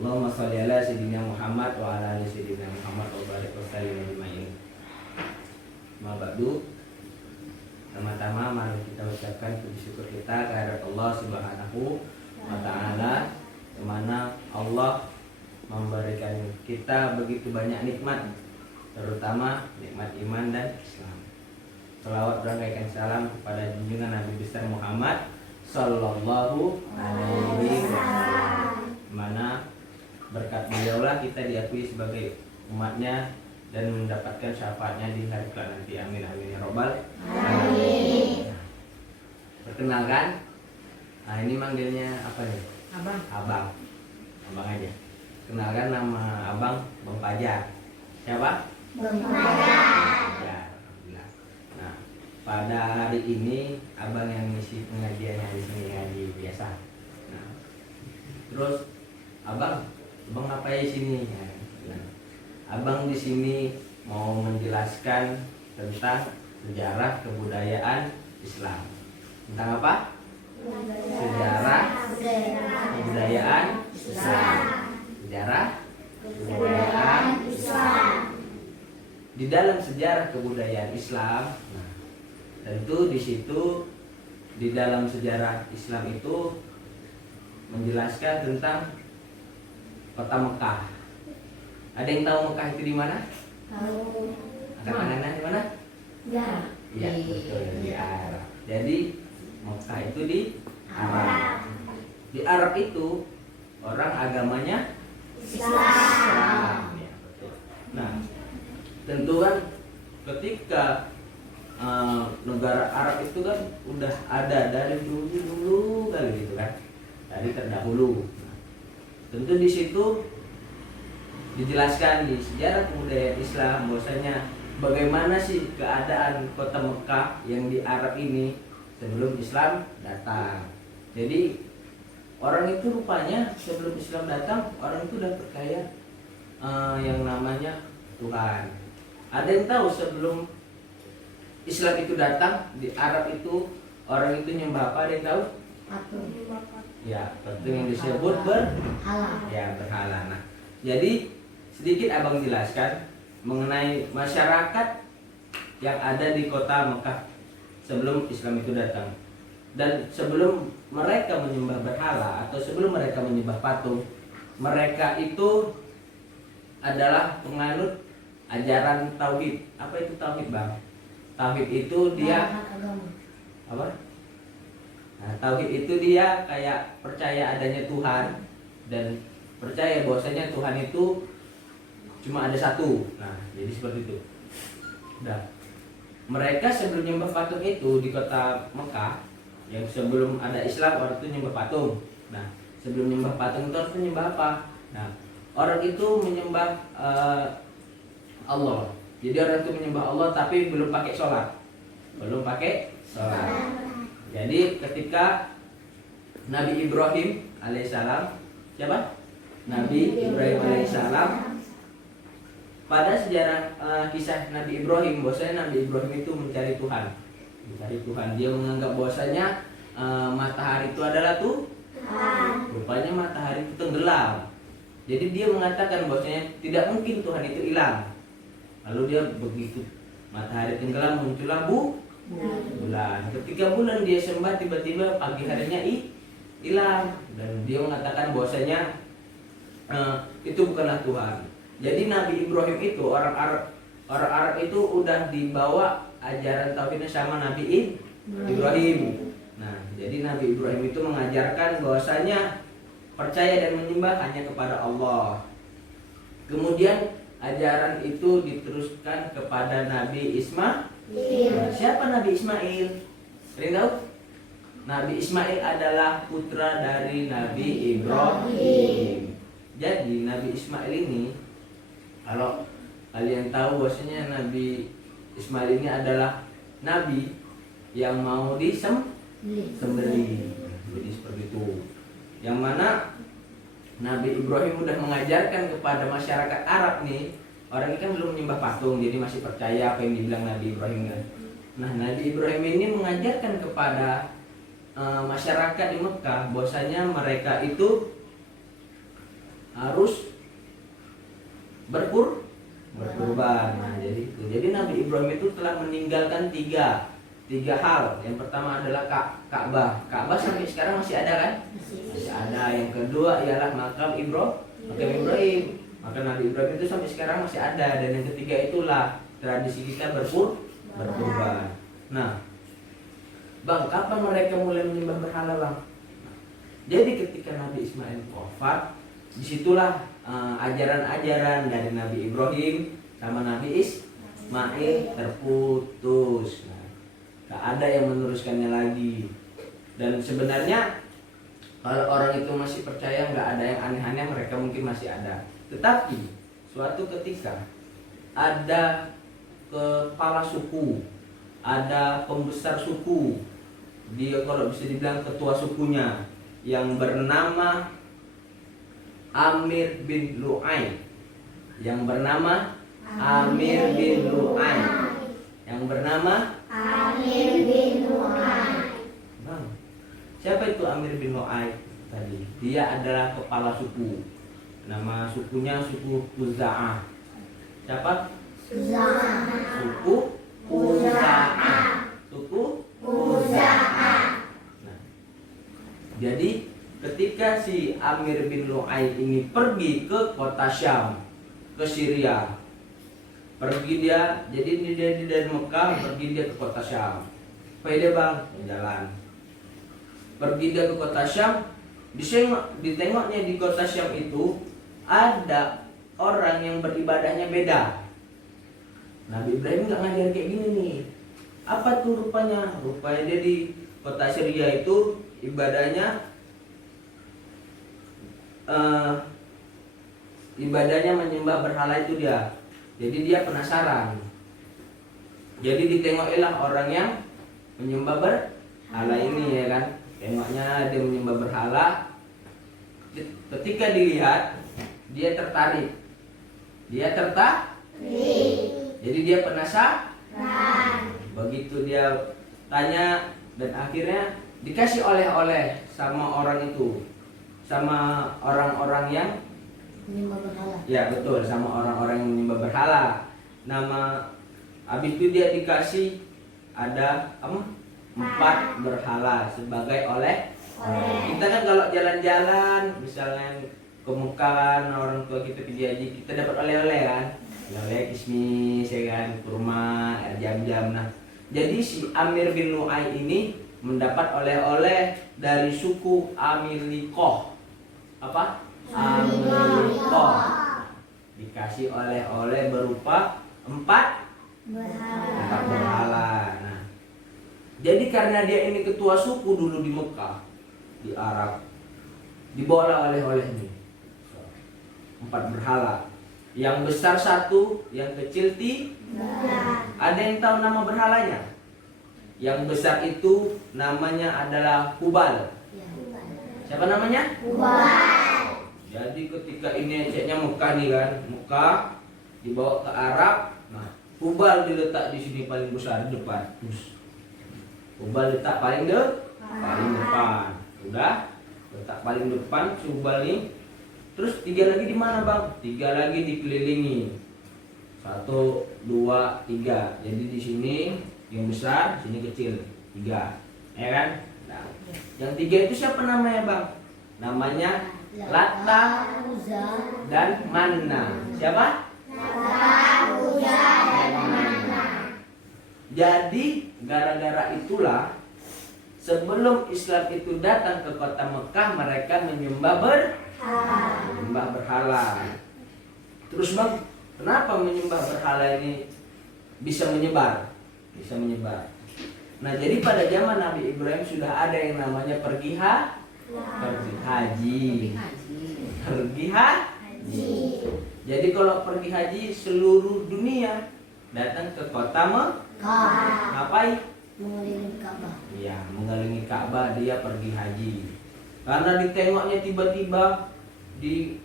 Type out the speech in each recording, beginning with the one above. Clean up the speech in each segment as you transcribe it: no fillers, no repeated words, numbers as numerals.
Allahumma sholli ala sayyidina Muhammad wa ala ali sayyidina Muhammad wa barik wa sallim ajma'in. Ma ba'du. Pertama-tama mari kita ucapkan puji syukur kita kehadirat Allah Subhanahu wa taala, di mana Allah memberikan kita begitu banyak nikmat, terutama nikmat iman dan Islam. Selawat dan salam kepada junjungan Nabi besar Muhammad sallallahu alaihi wasallam, mana berkat beliaulah kita diakui sebagai umatnya dan mendapatkan syafaatnya di hari kelak nanti. Amin amin ya robbal alamin. Perkenalkan, nah ini manggilnya apa nih? Abang aja. Kenalkan, nama abang Bang Fajar. Siapa? Bang Fajar. Ya, alhamdulillah. Nah, pada hari ini abang yang ngisi pengajiannya di sini, ngaji biasa. Nah, terus abang ngapain di sini? Nah, abang di sini mau menjelaskan tentang sejarah kebudayaan Islam. Tentang apa? Sejarah kebudayaan Islam. Sejarah kebudayaan Islam. Di dalam sejarah kebudayaan Islam, nah, tentu di situ di dalam sejarah Islam itu menjelaskan tentang kota Mekah. Ada yang tahu Mekah itu di mana? Tahu. Anak-anak di mana? Ya. Iya, betul, di Arab. Jadi Mekah itu di Arab. Di Arab itu orang agamanya Islam. Ya, betul. Nah, tentu kan ketika negara Arab itu kan udah ada dari dulu kali gitu kan, dari terdahulu. Nah, tentu di situ dijelaskan di sejarah kebudayaan Islam bahwasanya bagaimana sih keadaan kota Mekah yang di Arab ini sebelum Islam datang. Jadi orang itu rupanya sebelum Islam datang, orang itu udah percaya yang namanya Tuhan. Ada yang tahu sebelum Islam itu datang di Arab itu orang itu nyembah apa? Ada yang tahu? Ya, patung yang disebut berhala. Nah, jadi sedikit abang jelaskan mengenai masyarakat yang ada di kota Mekah sebelum Islam itu datang. Dan sebelum mereka menyembah berhala atau sebelum mereka menyembah patung, mereka itu adalah penganut ajaran tauhid. Apa itu tauhid, Bang? Tauhid itu dia apa? Nah, tauhid itu dia kayak percaya adanya Tuhan dan percaya bahwasanya Tuhan itu cuma ada satu. Nah, jadi seperti itu. Nah, mereka sebelum nyembah patung itu di kota Mekah, yang sebelum ada Islam orang itu nyembah patung. Nah, sebelum nyembah patung itu harus menyembah apa? Nah, orang itu menyembah Allah. Jadi orang itu menyembah Allah tapi belum pakai sholat. Jadi ketika Nabi Ibrahim alaihissalam, siapa? Nabi Ibrahim alaihissalam, pada sejarah kisah Nabi Ibrahim, bahwasanya Nabi Ibrahim itu mencari Tuhan. Dia menganggap bahwasanya matahari itu adalah Tuhan. Rupanya matahari itu tenggelam. Jadi dia mengatakan bahwasanya tidak mungkin Tuhan itu hilang. Lalu dia begitu matahari tenggelam muncullah bulan. Ketika bulan dia sembah, tiba-tiba pagi harinya hilang, dan dia mengatakan bahwasanya itu bukanlah Tuhan. Jadi Nabi Ibrahim itu orang Arab itu udah dibawa ajaran tauhidnya sama Nabi Ibrahim. Nah, jadi Nabi Ibrahim itu mengajarkan bahwasanya percaya dan menyembah hanya kepada Allah. Kemudian ajaran itu diteruskan kepada Nabi Ismail. Nah, siapa Nabi Ismail? Kalian tahu? Nabi Ismail adalah putra dari Nabi Ibrahim. Jadi Nabi Ismail ini, kalau kalian tahu bahwasanya Nabi Ismail ini adalah nabi yang mau disembelih. Jadi seperti itu. Yang mana Nabi Ibrahim udah mengajarkan kepada masyarakat Arab nih, orang ini kan belum menyembah patung, jadi masih percaya apa yang dibilang Nabi Ibrahim kan. Nah, Nabi Ibrahim ini mengajarkan kepada masyarakat di Mekah bahwasanya mereka itu harus berkurban. Nah, jadi itu. Jadi Nabi Ibrahim itu telah meninggalkan tiga hal. Yang pertama adalah Ka'bah. Ka'bah sampai sekarang masih ada kan? Masih ada. Yang kedua ialah makam Ibrahim. Maka Nabi Ibrahim itu sampai sekarang masih ada. Dan yang ketiga itulah tradisi kita berkurban. Nah, Bang, kapan mereka mulai menyembah berhala, Bang? Jadi ketika Nabi Ismail wafat, disitulah ajaran-ajaran dari Nabi Ibrahim sama Nabi Ismail terputus. Nah, gak ada yang meneruskannya lagi. Dan sebenarnya kalau orang itu masih percaya nggak ada yang aneh-aneh, mereka mungkin masih ada. Tetapi suatu ketika ada kepala suku, ada pembesar suku, dia kalau bisa dibilang ketua sukunya, yang bernama Amir bin Lu'ay. Yang bernama Amir bin Lu'ay. Yang bernama Amir bin Lu'ay. Bang, siapa itu Amir bin Lu'ay tadi? Dia adalah kepala suku. Nama sukunya suku Khuza'ah. Siapa? Suku Khuza'ah. Suku Khuza'ah. Nah, jadi ketika si Amir bin Lu'ay ini pergi ke kota Syam, ke Syria, pergi dia, jadi dia dari Mekah pergi dia ke kota Syam. Pede bang, jalan. Pergi dia ke kota Syam, ditengoknya di kota Syam itu ada orang yang beribadahnya beda. Nabi Ibrahim nggak ngajar kayak gini nih. Apa tuh rupanya? Rupanya dia di kota Syria itu ibadahnya menyembah berhala itu dia. Jadi dia penasaran. Jadi ditengokilah orang yang menyembah berhala ini, ya kan. Tengoknya dia menyembah berhala. Ketika dilihat, dia tertarik. Jadi dia penasaran. Begitu dia tanya, dan akhirnya dikasih oleh-oleh sama orang itu, sama orang-orang yang Menyembah berhala. ya betul, sama orang-orang yang menyembah berhala. Habis itu dia dikasih ada 4 berhala sebagai oleh. Kita kan kalau jalan-jalan misalnya ke Mekah kan, orang tua kita pergi haji, kita dapat oleh-oleh kan, oleh kismis, ya kan, kurma, air jam-jam. Nah, jadi si Amir bin Lu'ay ini mendapat oleh-oleh dari suku Amilikoh. Apa? Amilikoh. Dikasih oleh-oleh berupa 4 berhala. Nah, jadi karena dia ini ketua suku dulu di Mekah, di Arab, dibawa oleh-oleh ini 4 berhala. Yang besar 1, yang kecil 3. Ada yang tahu nama berhalanya? Yang besar itu namanya adalah Hubal. Siapa namanya? Hubal. Jadi ketika ini ceknya Mekah nih kan, Mekah dibawa ke Arab. Nah, Hubal diletak di sini paling besar di depan. Hubal letak paling depan. Udah, letak paling depan si Hubal nih. Terus 3 lagi di mana, Bang? 3 lagi dikelilingi. 1, 2, 3. Jadi di sini yang besar, sini kecil. 3. Ya kan? Nah, yang 3 itu siapa namanya, Bang? Namanya Lata dan Manna. Siapa? Lata, Uzza, dan Manna. Jadi gara-gara itulah sebelum Islam itu datang ke kota Mekah, mereka menyembah berhala. Terus Bang, kenapa menyembah berhala ini bisa menyebar? Nah, jadi pada zaman Nabi Ibrahim sudah ada yang namanya pergi haji. Jadi kalau pergi haji seluruh dunia datang ke kota Mekah. Ngapain? Mengelilingi Ka'bah. Iya, mengelilingi Ka'bah, dia pergi haji. Karena ditengoknya tiba-tiba di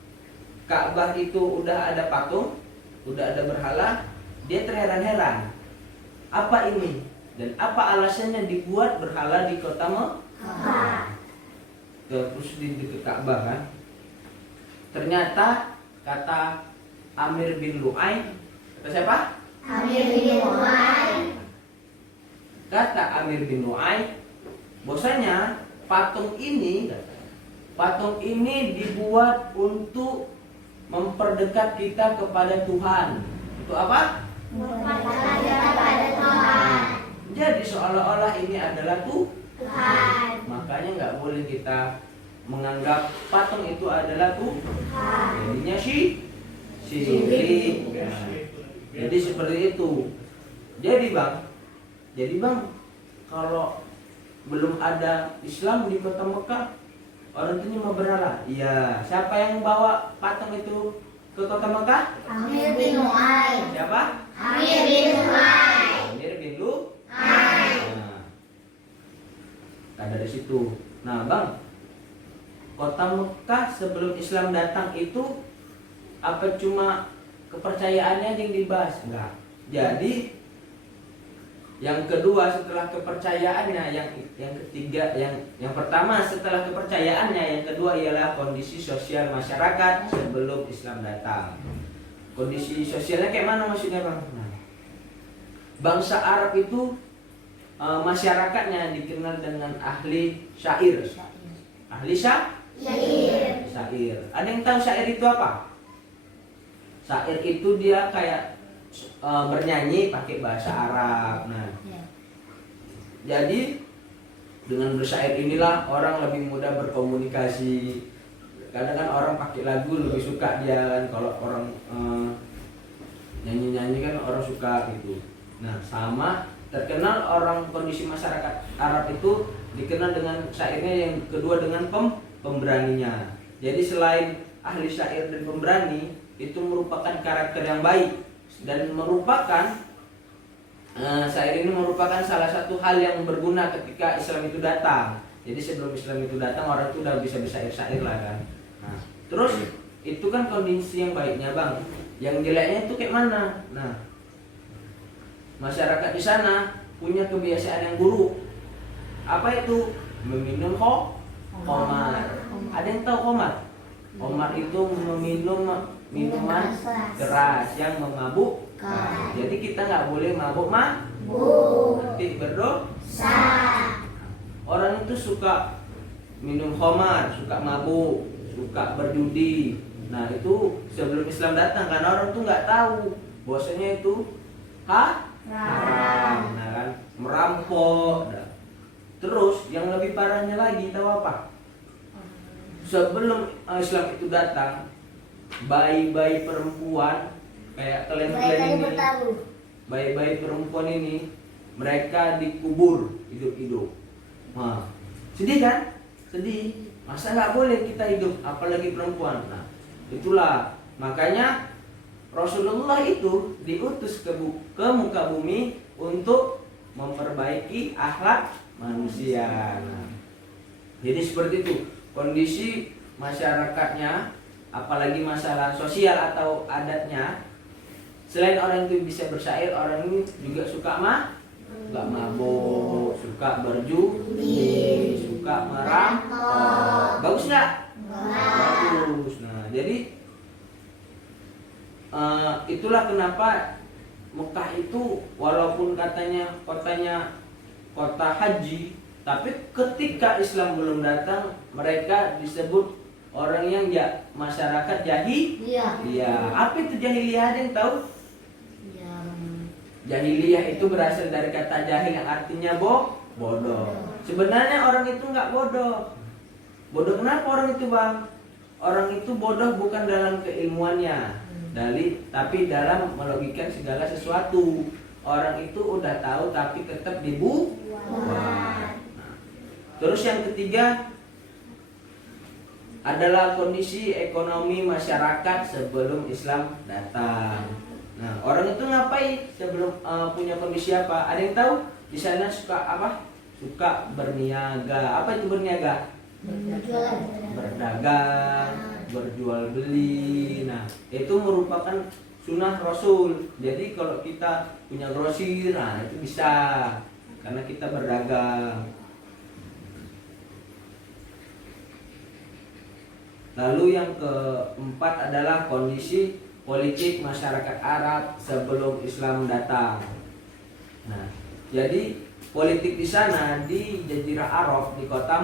Ka'bah itu udah ada patung, udah ada berhala, dia terheran-heran. Apa ini? Dan apa alasannya dibuat berhala di kota Mekah? Terus di dekat Ka'bah kan. Ternyata kata Amir bin Lu'ay, kata siapa? Amir bin Lu'ay. Kata Amir bin Lu'ay, bahwasanya patung ini dibuat untuk memperdekat kita kepada Tuhan. Untuk apa? Memperdekat kepada Tuhan. Jadi seolah-olah ini adalah Tuhan. makanya nggak boleh kita menganggap patung itu adalah Tuhan. jadinya syirik. Nah, jadi seperti itu. Jadi bang, kalau belum ada Islam di kota Mekah, orang itu mau berhala. Iya, siapa yang bawa patung itu ke kota Mekah? Amir bin Lu'ay. Siapa? Amir bin Lu'ay. Amir bin Lu'ay. Nah, dari situ. Nah, bang, kota Mekah sebelum Islam datang itu apa cuma kepercayaannya yang dibahas? Enggak. Jadi yang kedua setelah kepercayaannya, yang ketiga, yang pertama setelah kepercayaannya, yang kedua ialah kondisi sosial masyarakat sebelum Islam datang. Kondisi sosialnya kayak mana maksudnya bang? Nah, bangsa Arab itu masyarakatnya dikenal dengan ahli syair. Ahli syair. Ada yang tahu syair itu apa? Syair itu dia kayak bernyanyi pakai bahasa Arab. Nah, jadi dengan bersyair inilah orang lebih mudah berkomunikasi. Kadang kan orang pakai lagu lebih suka dia kan, kalau orang nyanyi-nyanyi kan orang suka gitu. Nah, sama terkenal orang kondisi masyarakat Arab itu dikenal dengan syairnya, yang kedua dengan pemberaninya. Jadi selain ahli syair dan pemberani, itu merupakan karakter yang baik dan merupakan syair ini merupakan salah satu hal yang berguna ketika Islam itu datang. Jadi sebelum Islam itu datang, orang itu udah bisa bersyair-syair lah kan. Nah, terus itu kan kondisi yang baiknya bang. Yang jeleknya itu kayak mana? Nah, masyarakat di sana punya kebiasaan yang buruk. Apa itu? Meminum khamar. Ada yang tahu khamar? Khamar itu meminum minuman keras yang memabukkan. Jadi kita nggak boleh mabuk nanti berdosa. Orang itu suka minum khamar, suka mabuk, suka berjudi. Nah, itu sebelum Islam datang, karena orang tuh nggak tahu bahwasanya itu haram, nah kan, merampok. Nah. Terus yang lebih parahnya lagi, tahu apa? Sebelum Islam itu datang, bayi-bayi perempuan kayak kalian ini, bayi-bayi perempuan ini mereka dikubur hidup-hidup. Nah, sedih kan? Sedih. Masa nggak boleh kita hidup, apalagi perempuan. Nah, itulah makanya Rasulullah itu diutus ke muka bumi untuk memperbaiki akhlak manusia. Nah, jadi seperti itu kondisi masyarakatnya, apalagi masalah sosial atau adatnya. Selain orang itu bisa bersyair, orang ini juga suka nggak mabuk, suka berjudi, suka merampok. Bagus nggak? Bagus. Nah, jadi itulah kenapa Mekah itu walaupun katanya kotanya kota haji, tapi ketika Islam belum datang, mereka disebut orang yang masyarakat jahiliyah. Apa itu jahiliyah? Ada yang tahu? Jahiliyah itu berasal dari kata jahil yang artinya bodoh. Sebenarnya orang itu nggak bodoh. Bodoh kenapa orang itu bang? Orang itu bodoh bukan dalam keilmuannya, tapi dalam melogikan segala sesuatu. Orang itu udah tahu tapi tetap dibuat. Nah, terus yang ketiga adalah kondisi ekonomi masyarakat sebelum Islam datang. Nah, orang itu ngapain sebelum punya kondisi apa? Ada yang tahu? Di sana suka apa? Suka berniaga. Apa itu berniaga? Berdagang, berjual beli. Nah, itu merupakan sunnah Rasul. Jadi kalau kita punya grosir, nah itu bisa karena kita berdagang. Lalu yang keempat adalah kondisi politik masyarakat Arab sebelum Islam datang. Nah, jadi politik di sana di Jazirah Arab di kota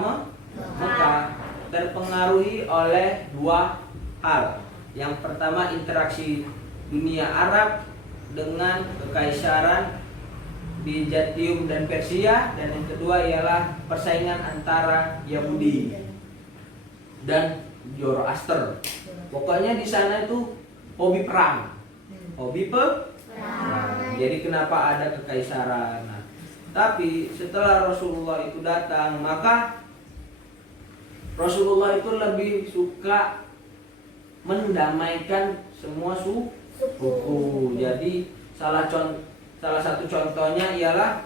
Mekah terpengaruhi oleh dua hal. Yang pertama interaksi dunia Arab dengan kekaisaran Bizantium dan Persia, dan yang kedua ialah persaingan antara Yahudi dan Zoroaster. Pokoknya di sana itu hobi perang, hobi perang. Jadi kenapa ada kekaisaran? Nah, tapi setelah Rasulullah itu datang, maka Rasulullah itu lebih suka mendamaikan semua suku. Jadi salah satu contohnya ialah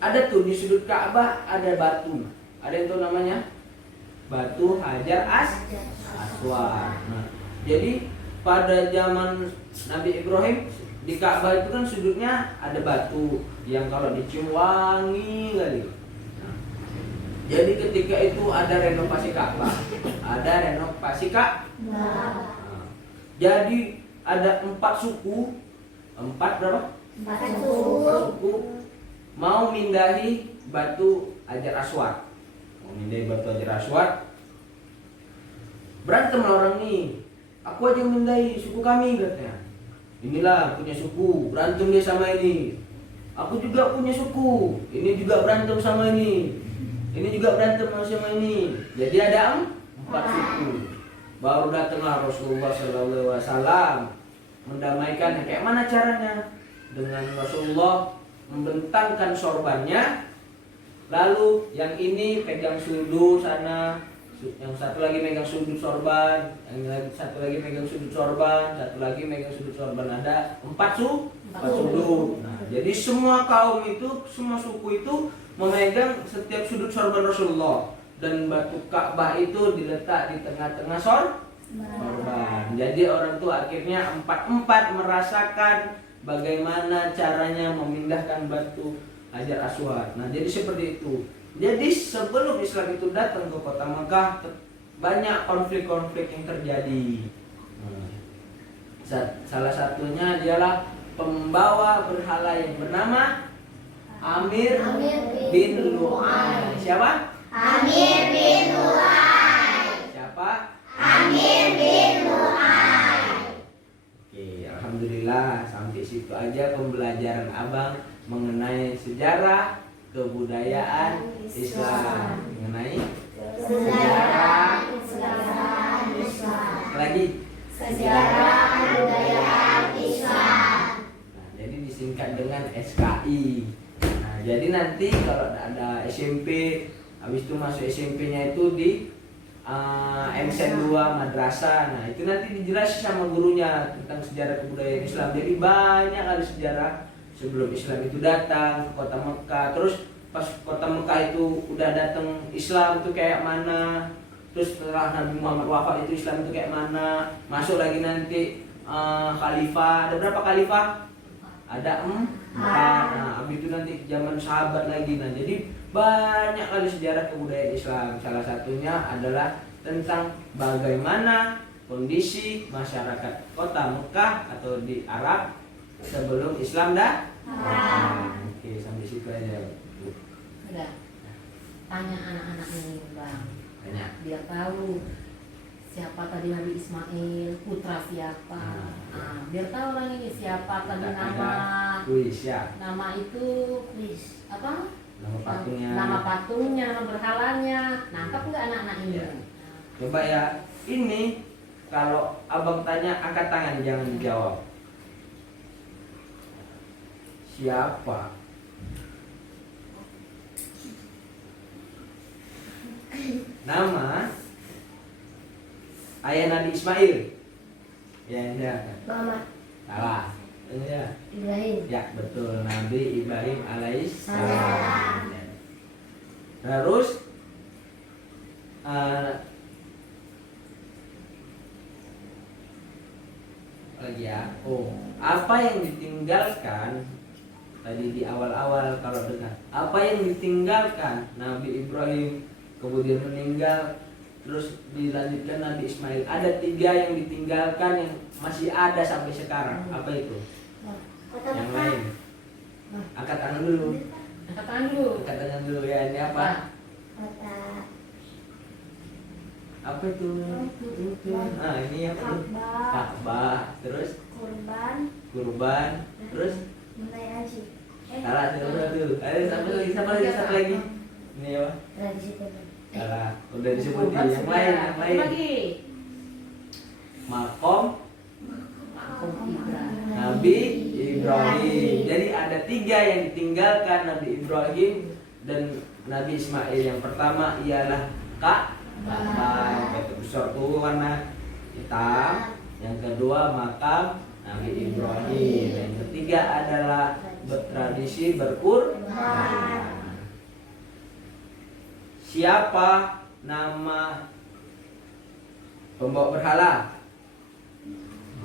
ada tuh di sudut Ka'bah ada batu. Ada itu namanya batu Hajar Aswad. Nah, jadi pada zaman Nabi Ibrahim di Ka'bah itu kan sudutnya ada batu yang kalau dicium wangi kali. Nah, jadi ketika itu ada renovasi Ka'bah, ada renovasi Ka'bah. Nah, jadi ada 4 suku, 4 berapa? 4 suku mau mindahi batu Hajar Aswad. Mau mindahi batu Hajar Aswad. Berantem orang nih. Aku aja mindahi suku kami katanya. Inilah punya suku, berantem dia sama ini. Aku juga punya suku, ini juga berantem sama ini. Ini juga berantem sama ini. Jadi ada 4 suku. Baru datanglah Rasulullah SAW mendamaikan. Kayak mana caranya? Dengan Rasulullah membentangkan sorbannya, lalu yang ini pegang sudut sana, yang satu lagi megang sudut sorban, yang satu lagi megang sudut sorban, satu lagi megang sudut sorban. Ada 4 sudut. Nah, jadi semua kaum itu, semua suku itu memegang setiap sudut sorban Rasulullah, dan batu Ka'bah itu diletak di tengah-tengah sorban. Jadi orang tuh akhirnya 4 merasakan bagaimana caranya memindahkan batu Hajar Aswad. Nah, jadi seperti itu. Jadi sebelum Islam itu datang ke kota Mekah, banyak konflik-konflik yang terjadi. Salah satunya adalah pembawa berhala yang bernama Amir bin Lu'ay. Siapa? Amir bin Lu'ay. Siapa? Amir bin Lu'ay. Oke, alhamdulillah sampai situ aja pembelajaran Abang mengenai sejarah kebudayaan Islam. Mengenai Sejarah Islam. lagi. Sejarah kebudayaan Islam. Nah, jadi disingkat dengan SKI. Nah, jadi nanti kalau ada SMP, habis itu masuk SMP-nya itu di MSN 2 madrasah. Nah, itu nanti dijelasin sama gurunya tentang sejarah kebudayaan Islam. Jadi banyak kali sejarah sebelum Islam itu datang ke kota Mekah. Terus pas kota Mekah itu udah datang Islam itu kayak mana. Terus setelah Nabi Muhammad wafat itu Islam itu kayak mana. Masuk lagi nanti khalifah. Ada berapa khalifah? Ada 4. Nah, habis itu nanti zaman sahabat lagi. Nah, jadi banyak kali sejarah kebudayaan Islam. Salah satunya adalah tentang bagaimana kondisi masyarakat kota Mekah atau di Arab sebelum Islam Oke, sampai situ aja. Udah. Tanya anak-anak ini, Bang. Tanya. Biar tahu siapa tadi Nabi Ismail, putra siapa. Biar tahu orang ini siapa tadi nama. Kuis ya. Nama itu apa? Nama patungnya. Nama patungnya, nama berhalanya. Nangkap nggak anak-anak ini? Ya. Coba ya. Ini kalau abang tanya angkat tangan, jangan dijawab. Siapa? Nama ayah Nabi Ismail. Ya. Muhammad. Salah. Ya. Ibrahim. Ya, betul. Nabi Ibrahim alaihissalam. Terus lagi ya. Apa yang ditinggalkan tadi di awal-awal kalau dengar? Apa yang ditinggalkan Nabi Ibrahim kemudian meninggal terus dilanjutkan Nabi Ismail. Ada 3 yang ditinggalkan yang masih ada sampai sekarang. Apa itu? Kota Yang Mekah. lain. Angkat tangan dulu. Angkat tangan dulu. Angkat tangan dulu ya. Ini apa? Kota Apa itu? Nah, ini apa tuh? Ka'bah. Ka'bah. Terus Kurban. kurban. Terus Mengenai haji. salah tuh. Ayo satu lagi. Ini apa? Tradisi Tebet. Salah. Udah disebutin. Kurban Yang sudah. lain, yang Satu lain. lagi. Makom Makom Ibrahim. Nabi Ibrahim. Jadi ada 3 yang ditinggalkan Nabi Ibrahim dan Nabi Ismail. Yang pertama ialah Ka'bah, yang besar tuh warna hitam. Yang kedua makam Nabi Ibrahim. Yang ketiga adalah tradisi berkurban. Siapa nama pembawa berhala?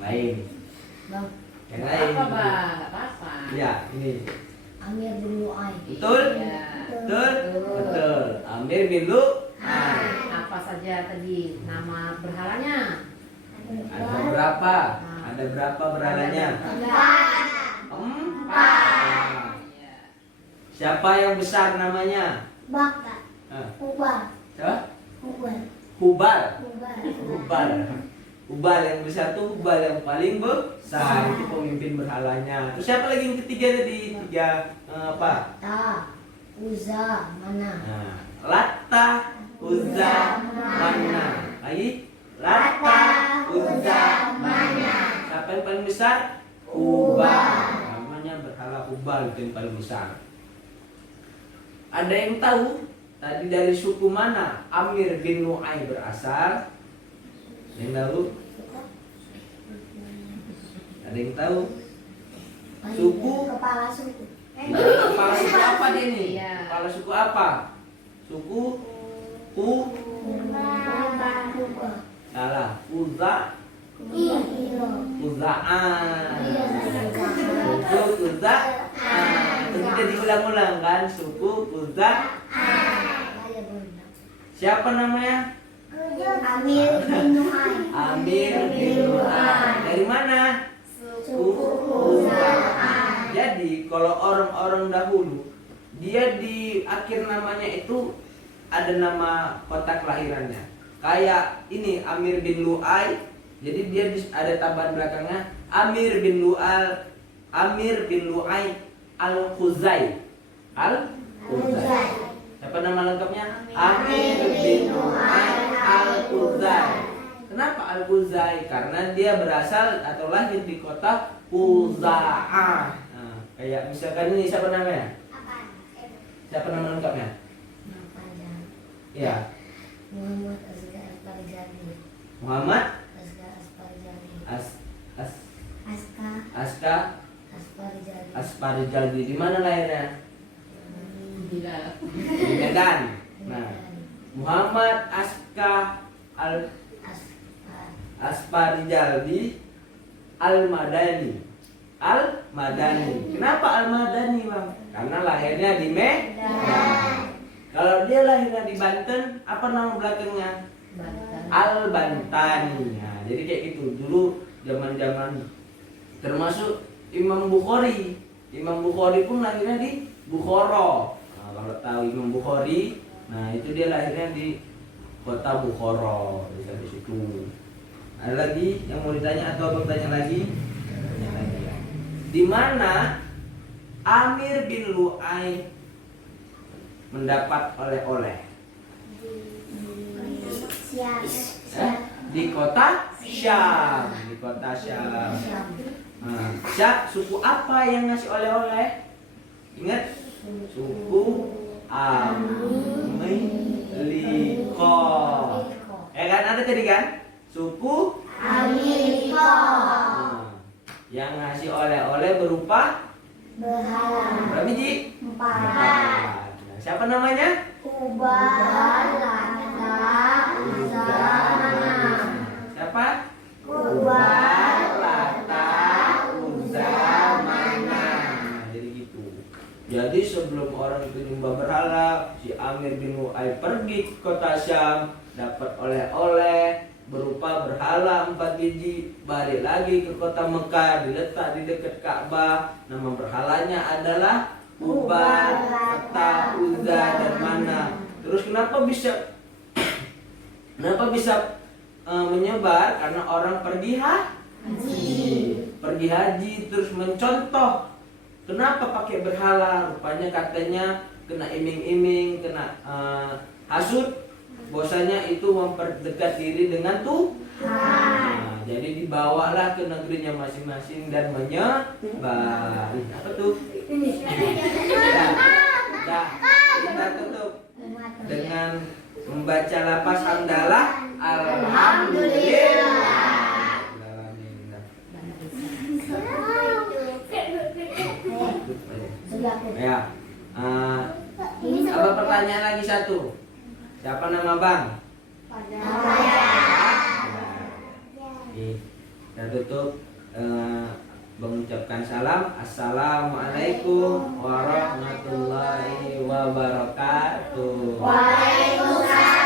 Lain. Bang, Yang lain. Apa bang? Gak apa-apa. Ya, ini. Amir bin Lu'ay. Betul? Iya. Betul? Betul. Amir bin Lu'ay. Apa saja tadi nama berhalanya? Ada berapa? Ada berapa berhalanya? 4. Iya. Siapa yang besar namanya? Bakta. Ah, Ubar. siapa? Ubar. Hubal. Ubar. Hubal. Hubal yang besar tuh Hubal yang paling besar. Itu pemimpin berhalanya. Terus siapa lagi yang ketiga tadi? 3 apa? Ta. Uza. Mana. Nah, Lata, Uzza, Mana. Lagi? Lata, Uzza, Mana. Siapa yang paling besar? Hubal. Namanya berhala Hubal itu yang paling besar. Ada yang tahu tadi dari suku mana Amir bin Lu'ay berasal? Ada yang tahu? Ada yang tahu? Suku? Kepala suku. Kepala suku apa dia nih? Iya. Kepala suku apa? Suku salah. Uzza, Uzza'an. Suku Uzza'an. Itu dia diulang-ulang kan? Suku Uzza'an. Siapa namanya? Amir bin Lu'ay. Amir bin Lu'ay. Dari mana? Suku Uzza'an. Jadi kalau orang-orang dahulu dia di akhir namanya itu ada nama kota kelahirannya. Kayak ini Amir bin Lu'ay. Jadi dia ada tambahan belakangnya Amir bin Lu'ay Al-Khuzai. Al-Khuzai. Siapa nama lengkapnya? Amir bin Lu'ay Al-Khuzai. Kenapa Al-Khuzai? Karena dia berasal atau lahir di kota Khuza'ah. Nah, kayak misalkan ini siapa namanya? Siapa nama lengkapnya? Ya, Muhammad Asgar Asparjali. Muhammad Asgar Asparjali. Aska Aska Asparjali. Asparjali. Di mana lahirnya? Bila Di Medan. Nah, Muhammad Aska Asparjali Al-Madani. Al-Madani. Kenapa Al-Madani, Bang? Karena lahirnya di Medan. Kalau dia lahirnya di Banten, apa nama belakangnya? Banten. Al-Bantani. Nah, jadi kayak gitu. Dulu zaman-zaman termasuk Imam Bukhari. Imam Bukhari pun lahirnya di Bukhara. Nah, kalau tahu Imam Bukhari, nah itu dia lahirnya di kota Bukhara. Dari situ. Ada lagi yang mau ditanya atau abang tanya lagi? Tanya lagi ya. Di mana Amir bin Lu'ay mendapat oleh-oleh? Di kota Syam. Di kota Syam. Nah, Syam, suku apa yang ngasih oleh-oleh? Ingat? Suku Amiliko. Ya kan, ada tadi kan? Suku Amiliko. Nah, yang ngasih oleh-oleh berupa Berhala. berapa biji? 4. Nah, siapa namanya? Ubar. Lata. Uzza. Siapa? Ubar. Lata, Uzza, Mana. Nah, jadi gitu. Jadi sebelum orang itu nyembah berhala, si Amir bin Lu'ay pergi ke kota Syam, dapat oleh-oleh berupa berhala 4 biji, balik lagi ke kota Mekah, diletak di dekat Ka'bah. Nama berhalanya adalah Hubal, Lata, Uzza, dan Manat. Terus kenapa bisa menyebar? Karena orang pergi haji, terus mencontoh. Kenapa pakai berhala? Rupanya katanya kena iming-iming, kena hasud. Bahwasanya itu memperdekat diri dengan Tuhan. Nah, jadi dibawalah ke negerinya masing-masing dan menyebar. Apa tuh? Dah, kita tutup dengan membaca lafaz hamdalah. Alhamdulillah. Ya. Apa pertanyaan lagi satu? Siapa nama Bang? Kita tutup mengucapkan salam. Assalamualaikum warahmatullahi wabarakatuh. Waalaikumsalam.